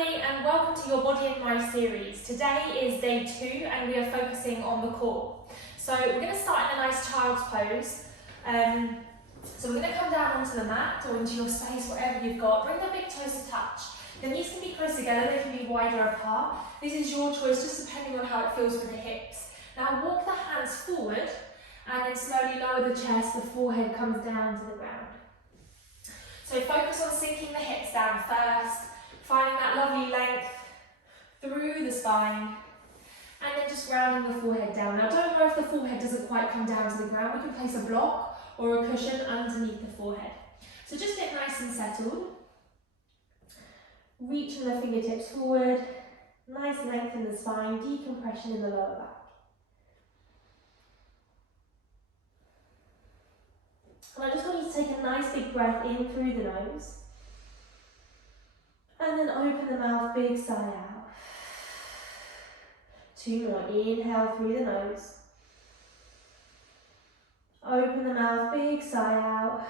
everybody, and welcome to your Body and Mind series. Today is day 2 and we are focusing on the core. So we're going to start in a nice child's pose. So we're going to come down onto the mat or into your space, whatever you've got. Bring the big toes to touch. The knees can be close together, they can be wider apart. This is your choice, just depending on how it feels for the hips. Now walk the hands forward and then slowly lower the chest, the forehead comes down to the ground. So focus on sinking the hips down first, finding that lovely length through the spine, and then just grounding the forehead down. Now don't worry if the forehead doesn't quite come down to the ground, we can place a block or a cushion underneath the forehead. So just get nice and settled. Reaching the fingertips forward, nice length in the spine, decompression in the lower back. And I just want you to take a nice big breath in through the nose. And then open the mouth, big sigh out. 2 more, inhale through the nose. Open the mouth, big sigh out.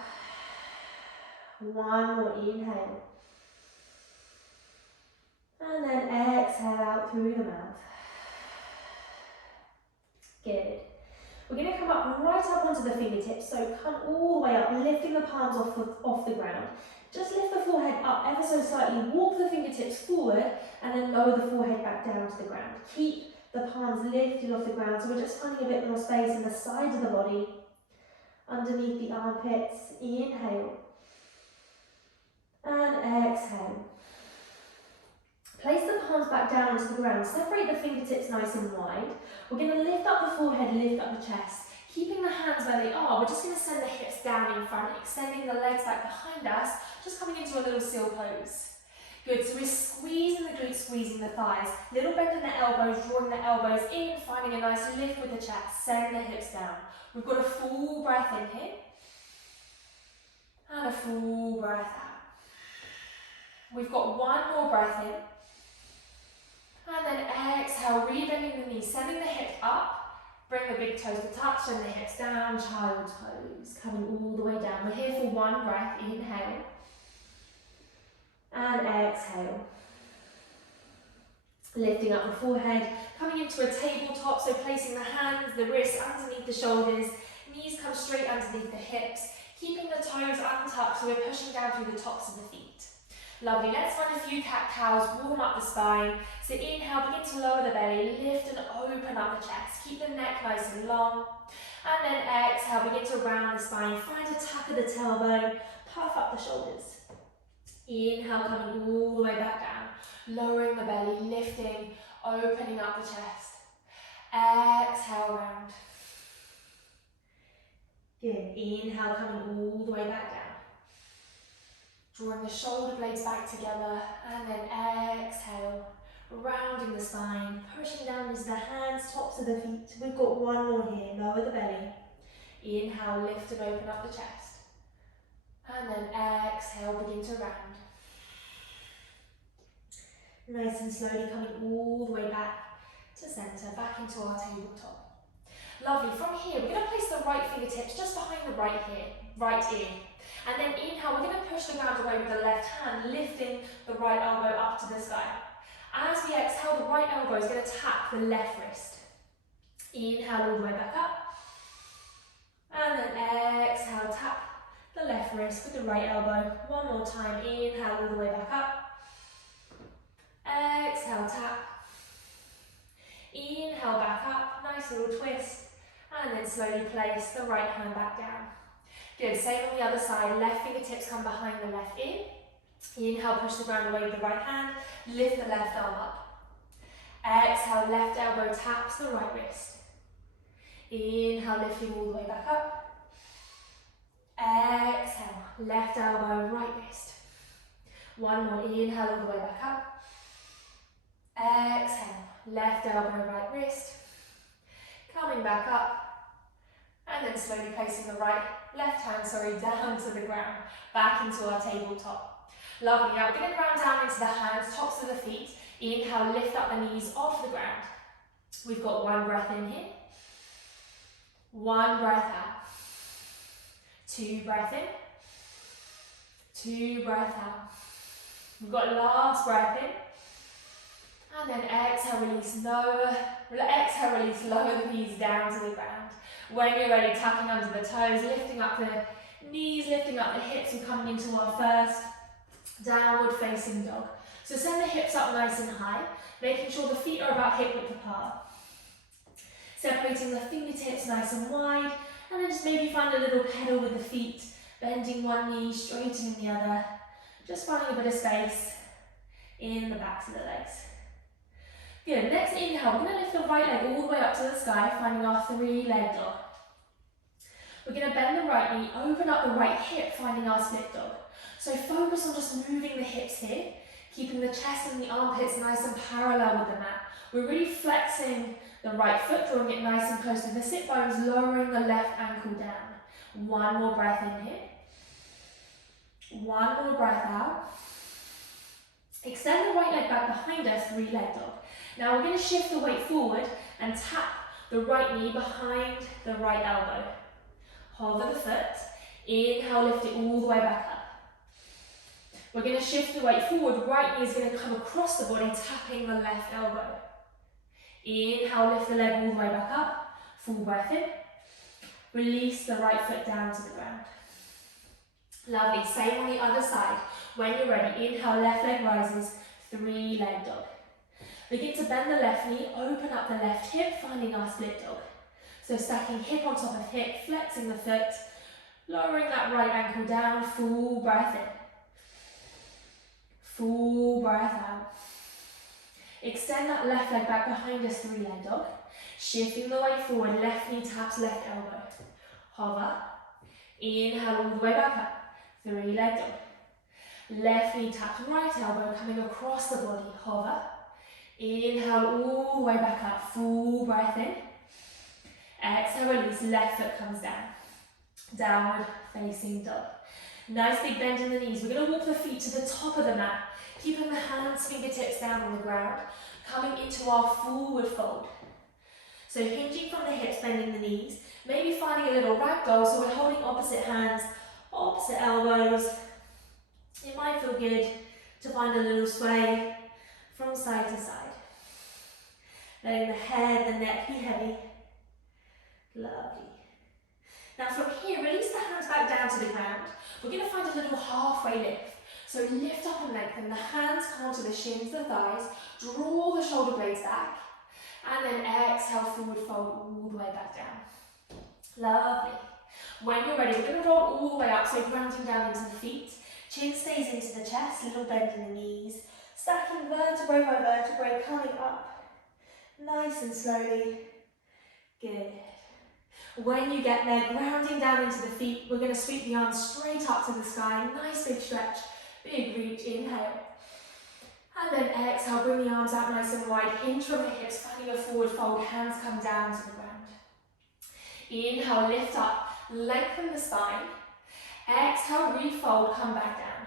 1 more, inhale. And then exhale out through the mouth. Good. We're going to come up right up onto the fingertips, so come all the way up, lifting the palms off the ground. Just lift the forehead up ever so slightly, walk the fingertips forward, and then lower the forehead back down to the ground. Keep the palms lifted off the ground, so we're just finding a bit more space in the sides of the body, underneath the armpits. Inhale, and exhale. Place the palms back down onto the ground, separate the fingertips nice and wide. We're going to lift up the forehead, lift up the chest. Keeping the hands where they are, we're just going to send the hips down in front, extending the legs back behind us, just coming into a little seal pose. Good, so we're squeezing the glutes, squeezing the thighs. Little bend in the elbows, drawing the elbows in, finding a nice lift with the chest, send the hips down. We've got a full breath in here, and a full breath out. We've got 1 more breath in. And then exhale, rebending the knees, sending the hips up. Bring the big toes to touch and the hips down, child's pose. Coming all the way down. We're here for 1 breath. Inhale. And exhale. Lifting up the forehead. Coming into a tabletop, so placing the hands, the wrists underneath the shoulders. Knees come straight underneath the hips. Keeping the toes untucked, so we're pushing down through the tops of the feet. Lovely, let's find a few cat-cows, warm up the spine. So inhale, begin to lower the belly, lift and open up the chest. Keep the neck nice and long. And then exhale, begin to round the spine. Find a tuck of the tailbone, puff up the shoulders. Inhale, coming all the way back down. Lowering the belly, lifting, opening up the chest. Exhale, round. Good, inhale, coming all the way back down. Drawing the shoulder blades back together, and then exhale, rounding the spine, pushing down into the hands, tops of the feet. We've got 1 more here, lower the belly. Inhale, lift and open up the chest. And then exhale, begin to round. Nice and slowly coming all the way back to centre, back into our tabletop. Lovely, from here, we're going to place the right fingertips just behind the right ear. And then inhale, we're going to push the ground away with the left hand, lifting the right elbow up to the sky. As we exhale, the right elbow is going to tap the left wrist. Inhale all the way back up. And then exhale, tap the left wrist with the right elbow. 1 more time, inhale all the way back up. Exhale, tap. Inhale back up, nice little twist. And then slowly place the right hand back down. Good, same on the other side, left fingertips come behind the left ear. Inhale, push the ground away with the right hand, lift the left arm up. Exhale, left elbow taps the right wrist. Inhale, lifting all the way back up. Exhale, left elbow, right wrist. 1 more, inhale all the way back up. Exhale, left elbow, right wrist. Coming back up. And then slowly placing the left hand down to the ground, back into our tabletop. Lovely, now we're going to ground down into the hands, tops of the feet. Inhale, lift up the knees off the ground. We've got 1 breath in here. 1 breath out. 2 breath in. 2 breath out. We've got last breath in. And then exhale, release, lower. Exhale, release, lower the knees down to the ground. When you're ready, tapping under the toes, lifting up the knees, lifting up the hips. We're coming into our first downward facing dog. So send the hips up nice and high, making sure the feet are about hip width apart. Separating the fingertips nice and wide, and then just maybe find a little pedal with the feet, bending one knee, straightening the other. Just finding a bit of space in the backs of the legs. Good, next inhale, we're going to lift the right leg all the way up to the sky, finding our three-leg dog. We're going to bend the right knee, open up the right hip, finding our split dog. So focus on just moving the hips here, keeping the chest and the armpits nice and parallel with the mat. We're really flexing the right foot, drawing it nice and close to the sit bones, lowering the left ankle down. One more breath in here. One more breath out. Extend the right leg back behind us, three-leg dog. Now we're going to shift the weight forward and tap the right knee behind the right elbow. Hover the foot. Inhale, lift it all the way back up. We're going to shift the weight forward. Right knee is going to come across the body, tapping the left elbow. Inhale, lift the leg all the way back up. Full breath in. Release the right foot down to the ground. Lovely. Same on the other side. When you're ready, inhale, left leg rises, three-leg dog. Begin to bend the left knee, open up the left hip, finding our split dog. So stacking hip on top of hip, flexing the foot, lowering that right ankle down, full breath in. Full breath out. Extend that left leg back behind us, three-leg dog. Shifting the weight forward, left knee taps left elbow. Hover. Inhale all the way back up. Three-leg dog. Left knee taps right elbow, coming across the body. Hover. Inhale all the way back up. Full breath in. Exhale, release. Left foot comes down. Downward facing dog. Nice big bend in the knees. We're going to walk the feet to the top of the mat, keeping the hands, fingertips down on the ground, coming into our forward fold. So hinging from the hips, bending the knees, maybe finding a little ragdoll, so we're holding opposite hands, opposite elbows. It might feel good to find a little sway from side to side. Letting the head, the neck be heavy. Lovely. Now from here, release the hands back down to the ground. We're going to find a little halfway lift. So lift up and lengthen. The hands come onto the shins, the thighs. Draw the shoulder blades back. And then exhale, forward fold all the way back down. Lovely. When you're ready, we're going to roll all the way up. So grounding down into the feet. Chin stays into the chest. Little bend in the knees. Stacking vertebrae by vertebrae, coming up. Nice and slowly. Good. When you get there, grounding down into the feet, we're going to sweep the arms straight up to the sky. Nice big stretch, big reach, inhale. And then exhale, bring the arms out nice and wide, hinge from the hips, finding a forward fold, hands come down to the ground. Inhale, lift up, lengthen the spine. Exhale, refold, come back down.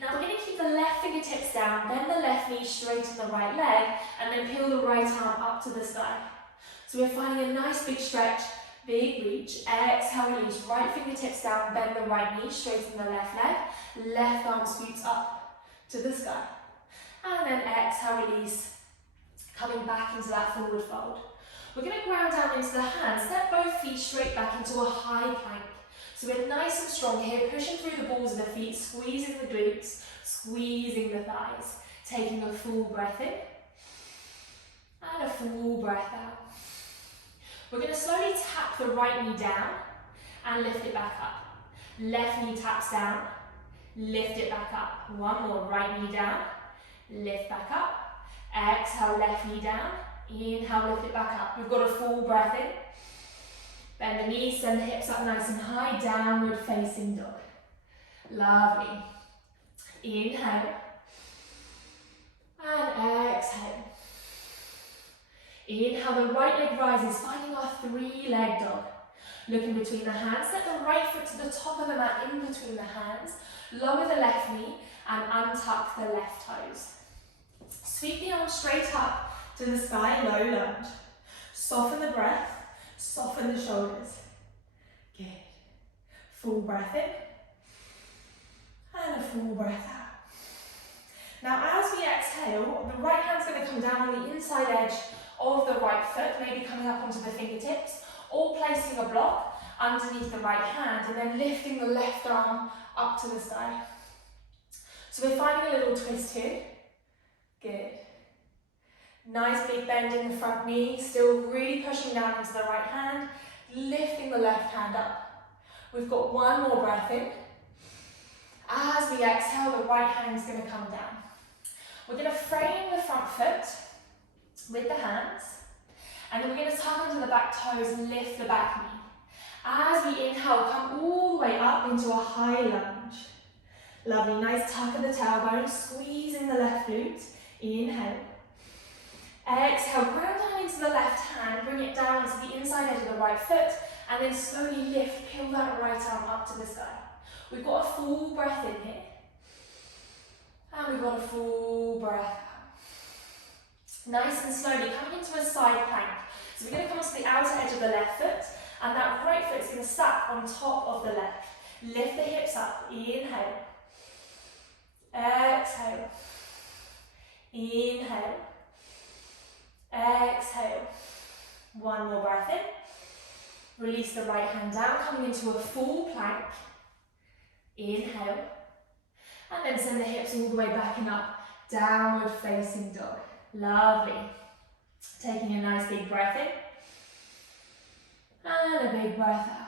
Now we're going to keep the left fingertips down, bend the left knee, straighten the right leg, and then peel the right arm up to the sky. So we're finding a nice big stretch, big reach. Exhale, release, right fingertips down, bend the right knee, straighten the left leg, left arm scoots up to the sky. And then exhale, release, coming back into that forward fold. We're going to ground down into the hands, step both feet straight back into a high plank. So we're nice and strong here, pushing through the balls of the feet, squeezing the glutes, squeezing the thighs, taking a full breath in, and a full breath out. We're going to slowly tap the right knee down and lift it back up. Left knee taps down, lift it back up. One more, right knee down, lift back up. Exhale, left knee down, inhale, lift it back up. We've got a full breath in. Bend the knees, send the hips up nice and high, downward facing dog. Lovely. Inhale. And exhale. Inhale, the right leg rises, finding our three-leg dog. Looking between the hands, set the right foot to the top of the mat in between the hands. Lower the left knee and untuck the left toes. Sweep the arms straight up to the sky, low lunge. Soften the breath, soften the shoulders. Good. Full breath in and a full breath out. Now as we exhale, the right hand's going to come down on the inside edge of the right foot, maybe coming up onto the fingertips, or placing a block underneath the right hand, and then lifting the left arm up to the sky. So we're finding a little twist here. Good. Nice big bend in the front knee, still really pushing down into the right hand, lifting the left hand up. We've got one more breath in. As we exhale, the right hand's going to come down. We're going to frame the front foot with the hands, and then we're going to tuck under the back toes and lift the back knee. As we inhale, come all the way up into a high lunge. Lovely, nice tuck of the tailbone, squeezing the left glute. Inhale. Exhale, ground down into the left hand, bring it down to the inside edge of the right foot, and then slowly lift, peel that right arm up to the sky. We've got a full breath in here. And we've got a full breath out. Nice and slowly, coming into a side plank. So we're going to come to the outer edge of the left foot, and that right foot is going to stack on top of the left. Lift the hips up, inhale. Exhale. Inhale. Exhale. One more breath in. Release the right hand down, coming into a full plank. Inhale. And then send the hips all the way back and up. Downward facing dog. Lovely. Taking a nice big breath in. And a big breath out.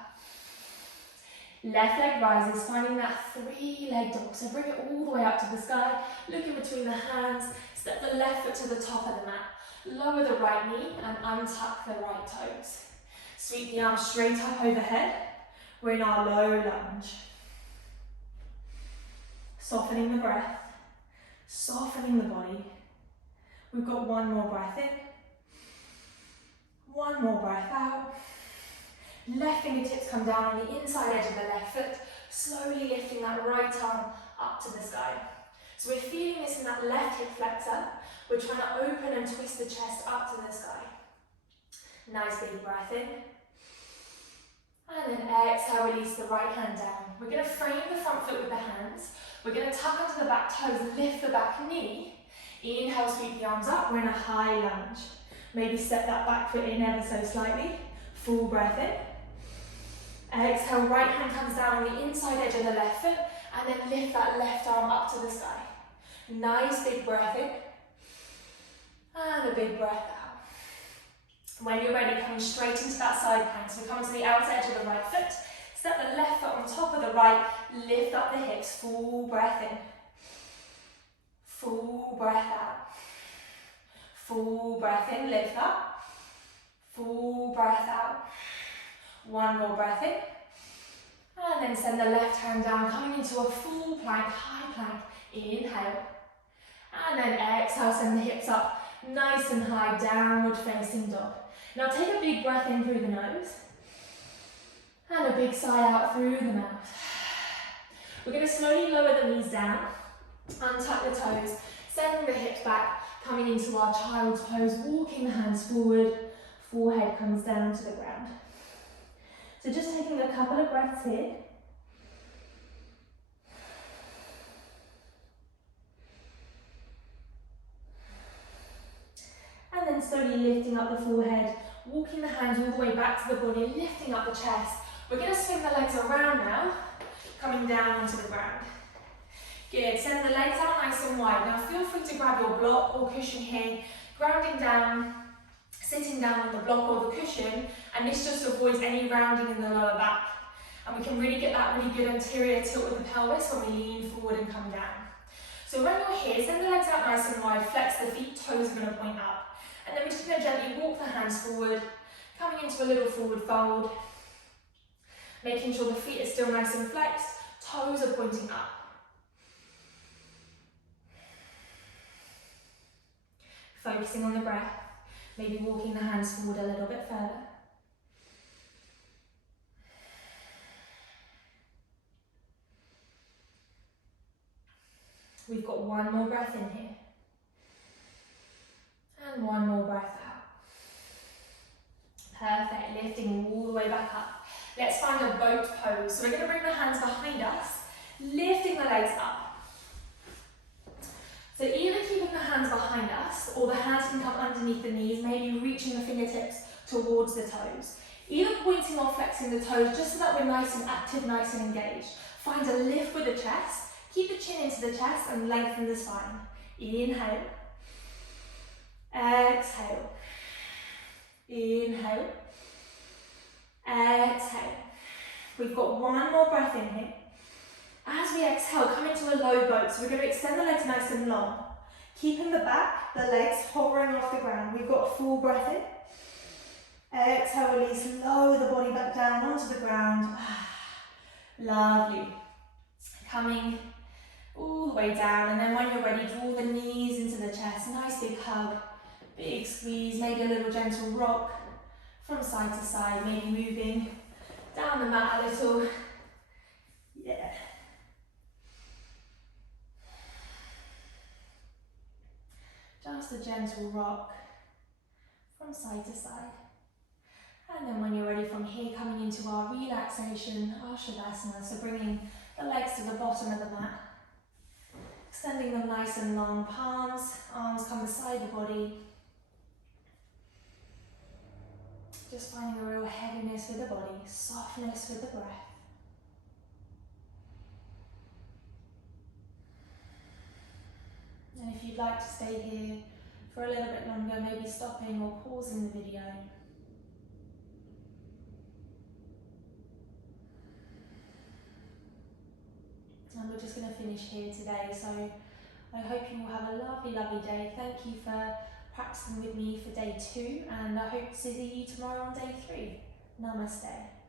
Left leg rises, finding that 3-leg dog. So bring it all the way up to the sky. Look in between the hands. Step the left foot to the top of the mat. Lower the right knee and untuck the right toes. Sweep the arms straight up overhead. We're in our low lunge. Softening the breath. Softening the body. We've got one more breath in. One more breath out. Left fingertips come down on the inside edge of the left foot, slowly lifting that right arm up to the sky. So we're feeling this in that left hip flexor. We're trying to open and twist the chest up to the sky. Nice big breath in. And then exhale, release the right hand down. We're going to frame the front foot with the hands. We're going to tuck under the back toes, lift the back knee. Inhale, sweep the arms up. We're in a high lunge. Maybe step that back foot in ever so slightly. Full breath in. Exhale, right hand comes down on the inside edge of the left foot, and then lift that left arm up to the sky. Nice big breath in, and a big breath out. When you're ready, coming straight into that side plank. So we come to the outer edge of the right foot, step the left foot on top of the right, lift up the hips, full breath in. Full breath out. Full breath in, lift up. Full breath out. One more breath in. And then send the left hand down, coming into a full plank, high plank. Inhale. And then exhale, send the hips up, nice and high, downward facing dog. Now take a big breath in through the nose. And a big sigh out through the mouth. We're going to slowly lower the knees down, untuck the toes, sending the hips back, coming into our child's pose, walking the hands forward, forehead comes down to the ground. So just taking a couple of breaths here. And then slowly lifting up the forehead, walking the hands all the way back to the body, lifting up the chest. We're going to swing the legs around now, coming down onto the ground. Good, send the legs out nice and wide. Now feel free to grab your block or cushion here, grounding down, sitting down on the block or the cushion, and this just avoids any rounding in the lower back. And we can really get that really good anterior tilt with the pelvis when we lean forward and come down. So when you're here, send the legs out nice and wide, flex the feet, toes are going to point up. And then we're just going to gently walk the hands forward, coming into a little forward fold, making sure the feet are still nice and flexed, toes are pointing up. Focusing on the breath, maybe walking the hands forward a little bit further. We've got one more breath in here. And one more breath out. Perfect, lifting all the way back up. Let's find a boat pose. So we're going to bring the hands behind us, lifting the legs up. So first, or the hands can come underneath the knees, maybe reaching the fingertips towards the toes. Either pointing or flexing the toes just so that we're nice and active, nice and engaged. Find a lift with the chest. Keep the chin into the chest and lengthen the spine. Inhale. Exhale. Inhale. Exhale. We've got one more breath in here. As we exhale, come into a low boat. So we're going to extend the legs nice and long. Keeping the back, the legs hovering off the ground. We've got a full breath in. Exhale, release, lower the body back down onto the ground. Lovely. Coming all the way down, and then when you're ready, draw the knees into the chest. Nice big hug, big squeeze, maybe a little gentle rock from side to side, maybe moving down the mat a little. Yeah. Just a gentle rock from side to side. And then when you're ready from here, coming into our relaxation, our Shavasana, so bringing the legs to the bottom of the mat, extending them nice and long, palms, arms come beside the body. Just finding a real heaviness with the body, softness with the breath. And if you'd like to stay here for a little bit longer, maybe stopping or pausing the video. And we're just going to finish here today, so I hope you will have a lovely, lovely day. Thank you for practicing with me for day 2, and I hope to see you tomorrow on day 3. Namaste.